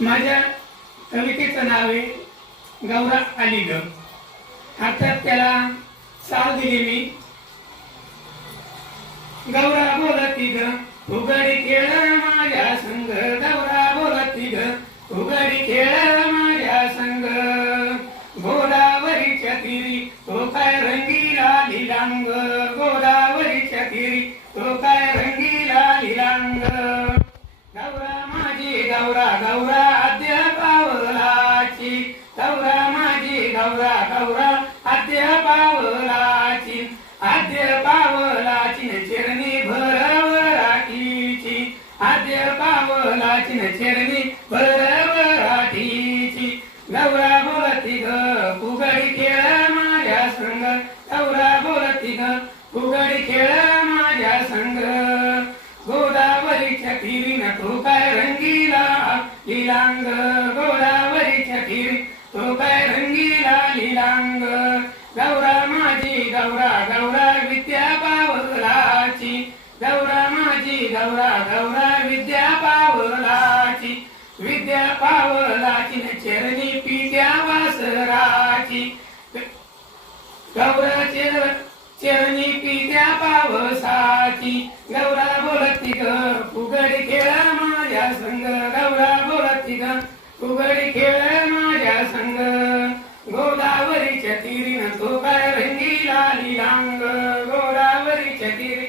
माझ्या कवितेचं नाव आहे गौरा आली ग अर्थात त्याला साल दिली मी. गौरा बोलती ग उघडी खेळ माझ्या संघ गौरा बोलती ग उघडी खेळ माझ्या संघ गोदावरीच्या तिरी तो काय रंगीला लिलांग पावलाची न चरणी भरवराठीची गौरा बोलती ग फुगडी खेळ माझ्या संग. गौरा बोलती ग फुगडी खेळ माझ्या संग. गोदावरीच्या तिरीन तू काय रंगीला लिलांग. गौरा चेर चरणी पित्या पावसाची. गौरा बोलती ग उघडी खेळ माझ्या संग. गौरा बोलती ग उघडी खेळ माझ्या संग. गोदावरीच्या तिरीन तो काय रंगीला लिलांग. गोदावरीच्या तिरी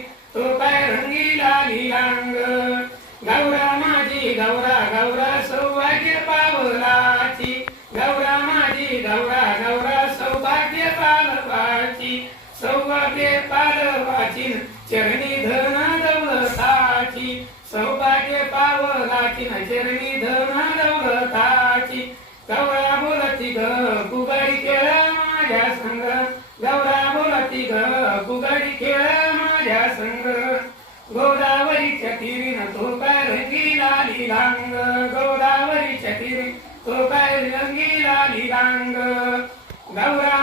चरणी गौरा बोलती ग कुगडी खेळ माझ्या संग. गौरा बोलती ग कुगडी खेळ माझ्या संग. गोदावरीच्या तिरीन तो काय रंगीला लिलांग. गोदावरीच्या तिरी तो काय रंगीला लिलांग. गौरा गौरा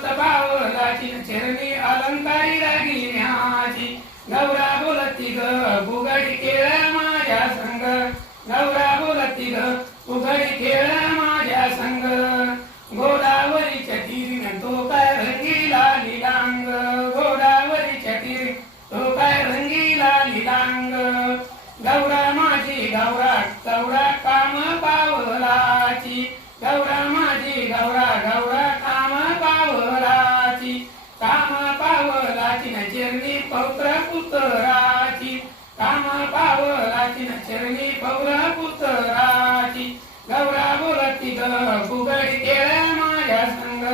अमृत पावलाची चरणी अलंकारी दागिन्याची गौरा बोलती ग बुगडी खेळ माझ्या संग. गौरा बोलती ग उघडी खेळ माझ्या संग. गोदावरीच्या तिरीन तो काय रंगीला लिलांग. गोदावरीच्या तिरी तो काय रंगीला लिलांग. गौरा माझी गौरा गौरा काम पावलाची गौरा माझी गौरा गौरा काम पावलाची काम पावलाची न चरणी पौत्र पुतराची काम पावलाची न चरणी पौरा पुतराची. गौरा बोलती ग उघडी खेळ माझ्या संग.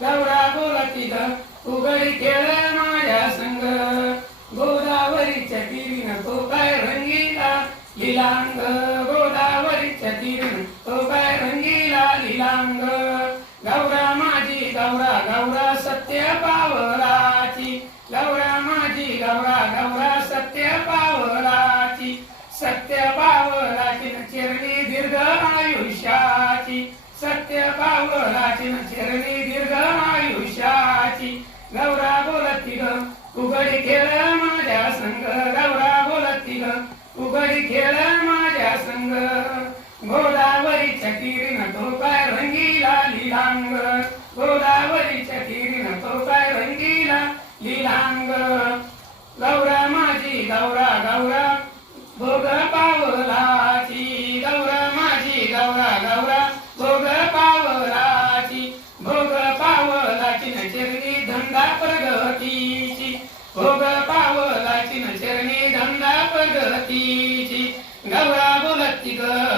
गौरा बोलती ग उघडी खेळ माझ्या संग. गोदावरीच्या तिरीन तो काय रंगीला लिलांग. पावलाची न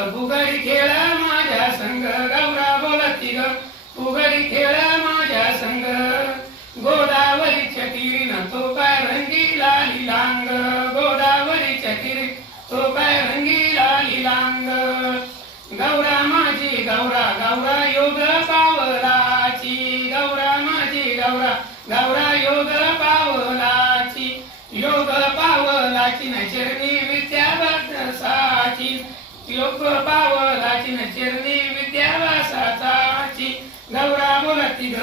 ग बुगडी खेळ माझ्या संग गौरा बोलती ग. बुगडी खेळ माझ्या संग. गोदावरीच्या तिरीन तो काय रंगीला लिलांग. गोदावरीच्या तिरी तो काय रंगीला लिलांग. गौरा माझी गौरा गौरा योग पावलाची. गौरा माझी गौरा गौरा योग पावलाची. योग पावलाची न योग पावलाची न चरणी विद्याभ्यासाची गौरा बोलती